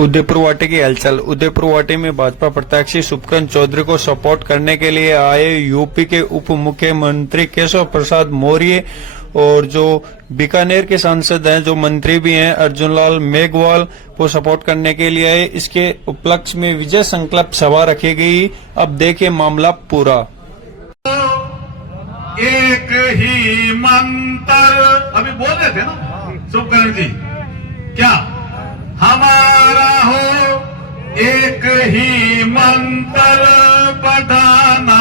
उदयपुर वाटे की हलचल। उदयपुर वाटे में भाजपा प्रत्याशी शुभकरण चौधरी को सपोर्ट करने के लिए आए यूपी के उप मुख्यमंत्री केशव प्रसाद मौर्य और जो बीकानेर के सांसद हैं, जो मंत्री भी हैं, अर्जुन लाल मेघवाल को सपोर्ट करने के लिए आए। इसके उपलक्ष्य में विजय संकल्प सभा रखी गई। अब देखिए मामला पूरा। एक ही मंत्र अभी बोल रहे थे ना शुभकरण जी, क्या हमारा हो एक ही मंत्र बढ़ाना,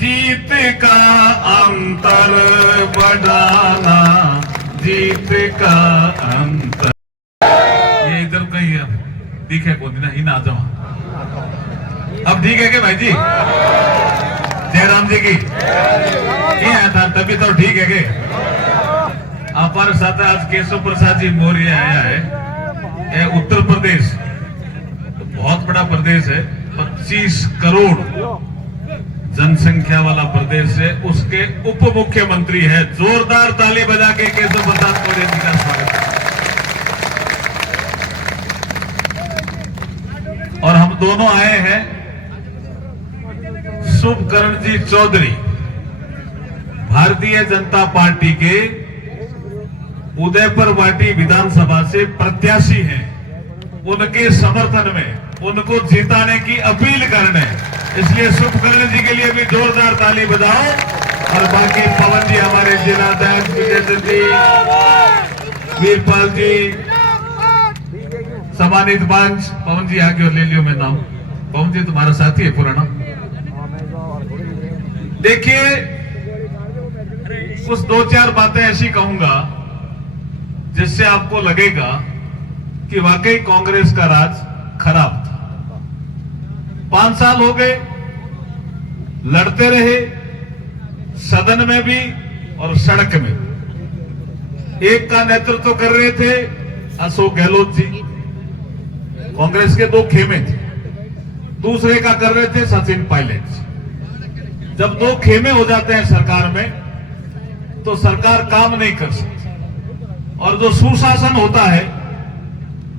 जीत का अंतर बढ़ाना, जीत का अंतर। ये इधर कहीं दिखे को दिन ही ना जाओ। अब ठीक है क्या भाई जी? जयराम जी की आया था तभी तो ठीक है के। हमारे साथ आज केशव प्रसाद जी मौर्य आया है। ये उत्तर प्रदेश बहुत बड़ा प्रदेश है, 25 करोड़ जनसंख्या वाला प्रदेश है। उसके उप मुख्यमंत्री है। जोरदार ताली बजा के केशव प्रसाद मौर्य जी का स्वागत है। और हम दोनों आए हैं शुभकरण जी चौधरी भारतीय जनता पार्टी के उदयपुर वाटी विधानसभा से प्रत्याशी हैं। उनके समर्थन में उनको जिताने की अपील करने, इसलिए शुभकरण जी के लिए भी जोरदार ताली बजाओ। और बाकी पवन जी, हमारे जिलाध्यक्ष विजय जी, वीरपाल जी, सम्मानित पंच पवन जी आगे और ले लियो मैं नाम। पवन जी तुम्हारा साथी है पुराना। देखिए कुछ 2-4 बातें ऐसी कहूंगा जिससे आपको लगेगा कि वाकई कांग्रेस का राज खराब था। 5 साल हो गए, लड़ते रहे सदन में भी और सड़क में। एक का नेतृत्व कर रहे थे अशोक गहलोत जी, कांग्रेस के 2 खेमे थे। दूसरे का कर रहे थे सचिन पायलट जी। जब 2 खेमे हो जाते हैं सरकार में तो सरकार काम नहीं कर सकती और जो सुशासन होता है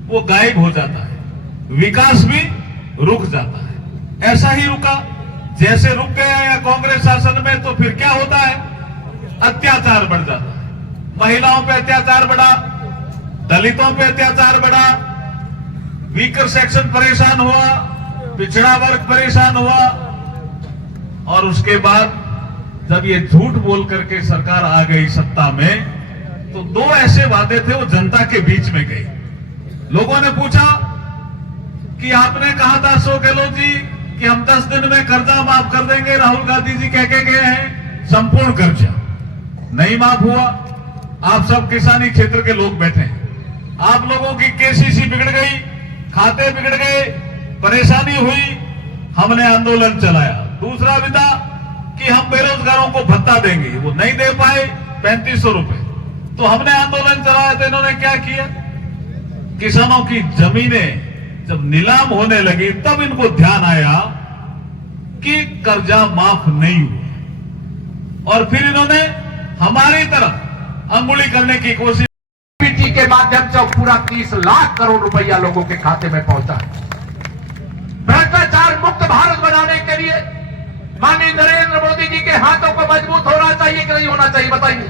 वो गायब हो जाता है, विकास भी रुक जाता है। ऐसा ही रुका, जैसे रुक गया या कांग्रेस शासन में तो फिर क्या होता है? अत्याचार बढ़ जाता है। महिलाओं पे अत्याचार बढ़ा, दलितों पे अत्याचार बढ़ा, वीकर सेक्शन परेशान हुआ, पिछड़ा वर्ग परेशान हुआ। और उसके बाद जब ये झूठ बोल करके सरकार आ गई सत्ता में, तो 2 ऐसे वादे थे वो जनता के बीच में गए। लोगों ने पूछा कि आपने कहा था अशोक गहलोत जी कि हम 10 दिन में कर्जा माफ कर देंगे। राहुल गांधी जी कह के गए हैं संपूर्ण कर्जा नहीं माफ हुआ। आप सब किसानी क्षेत्र के लोग बैठे हैं। आप लोगों की केसीसी बिगड़ गई, खाते बिगड़ गए, परेशानी हुई, हमने आंदोलन चलाया। दूसरा विदा कि हम बेरोजगारों को भत्ता देंगे, वो नहीं दे पाए 3500 रुपए, तो हमने आंदोलन चलाया। तो इन्होंने क्या किया? किसानों की जमीनें जब नीलाम होने लगी तब इनको ध्यान आया कि कर्जा माफ नहीं हुआ और फिर इन्होंने हमारी तरफ अंगुली करने की कोशिश। पीटी के माध्यम से पूरा 30 लाख करोड़ रुपया लोगों के खाते में पहुंचा। भ्रष्टाचार मुक्त भारत बनाने के लिए माननीय नरेंद्र मोदी जी के हाथों को मजबूत होना चाहिए कि नहीं होना चाहिए? बताइए।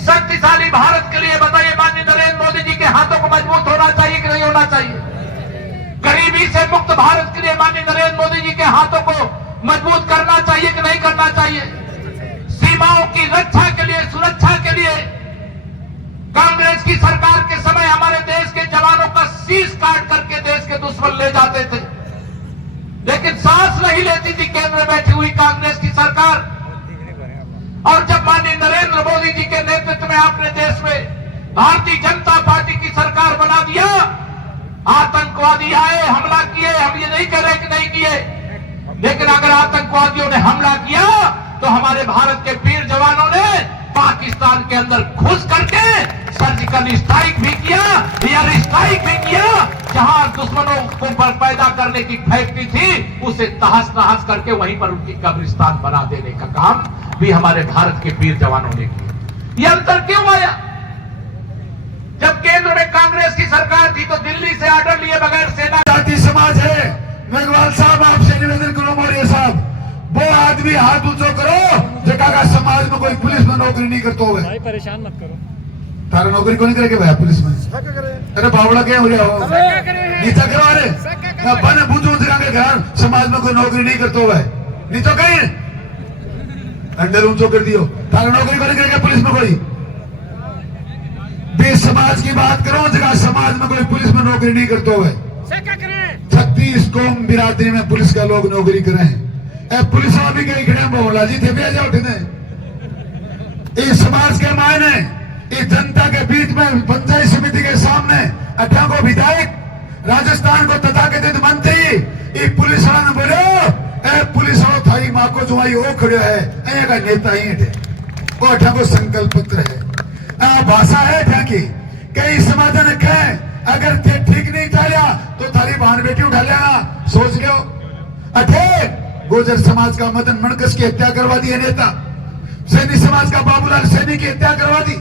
शक्तिशाली भारत के लिए बताइए, माननीय नरेंद्र मोदी जी के हाथों को मजबूत होना चाहिए कि नहीं होना चाहिए? गरीबी से मुक्त भारत के लिए माननीय नरेंद्र मोदी जी के हाथों को मजबूत करना चाहिए कि नहीं करना चाहिए? सीमाओं की रक्षा के लिए, सुरक्षा के लिए कांग्रेस की सरकार के समय हमारे देश के जवानों का शीश काट करके देश के दुश्मन ले जाते थे, लेकिन सांस नहीं लेती थी केंद्र में बैठी हुई कांग्रेस की सरकार। और जब माननीय नरेंद्र मोदी जी के नेतृत्व में आपने देश में भारतीय जनता पार्टी की सरकार बना दिया, आतंकवादी आए, हमला किए। हम ये नहीं कह रहे कि नहीं किए, लेकिन अगर आतंकवादियों ने हमला किया तो हमारे भारत के वीर जवानों ने पाकिस्तान के अंदर घुस करके सर्जिकल स्ट्राइक भी किया, एयर स्ट्राइक भी किया। जहां दुश्मनों को पैदा करने की फैक्ट्री थी उसे तहस नहस करके वहीं पर उनकी कब्रिस्तान बना देने का काम भी हमारे भारत के वीर जवानों ने किया। यह अंतर क्यों आया? जब केंद्र में कांग्रेस की सरकार थी तो दिल्ली से ऑर्डर लिया आदमी हाथ ऊंचो करो जगह का समाज में कोई पुलिस में नौकरी नहीं करता हुए। भाई परेशान मत करो। तारा नौकरी कौन करेगा भाई पुलिस में? अरे बावड़ा क्या हो रहा हो? नीचा करो। अरे बने बुझू जगह के घर समाज में कोई नौकरी नहीं करता हुआ नीचो कहीं अंडर ऊंचो कर दियो। तारा नौकरी कौन करेगा पुलिस में कोई? बे समाज की बात करो जगह समाज में कोई पुलिस में नौकरी नहीं करता हुआ। 36 कौम बिरादरी में पुलिस का लोग नौकरी करे हैं। पुलिस भी कहीं खड़े बोला जी थे भेजा उठने इस समाज के मायने इस जनता के बीच में पंचायत समिति के सामने 18 को विधायक राजस्थान को तथाकथित मंत्री ये पुलिस वाला ने बोलो ए पुलिस वालों थारी माँ को जुआई वो खड़े है अया का नेता ही है वो 18 को संकल्प पत्र है भाषा है अठा की कई समाज ने कहे अगर ते ठीक नहीं चलिया तो थारी बहन बेटी उठा लेना सोच लो। अठे गुर्जर समाज का मदन मणकस की हत्या करवा दी है नेता। सैनी समाज का बाबूलाल सैनी की हत्या करवा दी।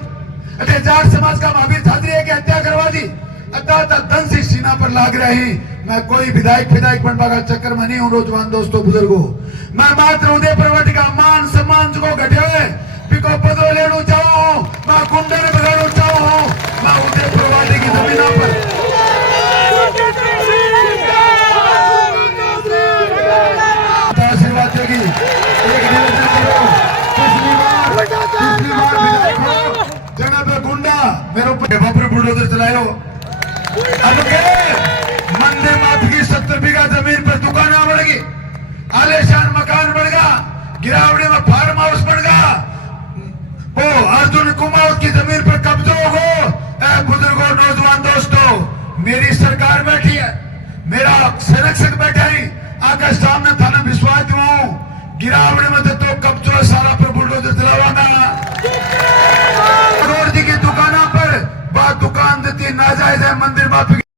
अठे जाट समाज का महावीर छात्री की हत्या करवा दी। धन से सीना पर लाग रही। मैं कोई विधायक बनवा का चक्कर में नहीं हूं। नौजवान दोस्तों बुजुर्गों मैं मात्र उदयपुर वट का मान सम्मान को घटे हुए पिको पदो लेना चाहूं हूं। मैं गुंडे ने बिगाड़ना चाहूं हूं। मैं उदयपुर वाटी की जमीनों पर आशीर्वाद देगी। एक निवेदन करो पिछली बार विधायक हो जना पे गुंडा मेरे ऊपर बुलडोजर चलायो। अब के मंदिर माथ की 70 बीघा जमीन पर दुकान बढ़ गई आलेशान मकान बढ़ गया गिरावड़ी में फार्म हाउस बढ़ गया वो अर्जुन कुमार की जमीन पर कब्जा हो। बुजुर्गों नौजवान दोस्तों मेरी सरकार बैठी है मेरा संरक्षक बैठा है आगे सामने थाने विश्वास दिवाऊं गिरावड़ी में तो कब्जा सारा पर बुलडोजर चलावाना। करोड़ जी की दुकाना पर बात दुकान देती नाजायज है मंदिर माफी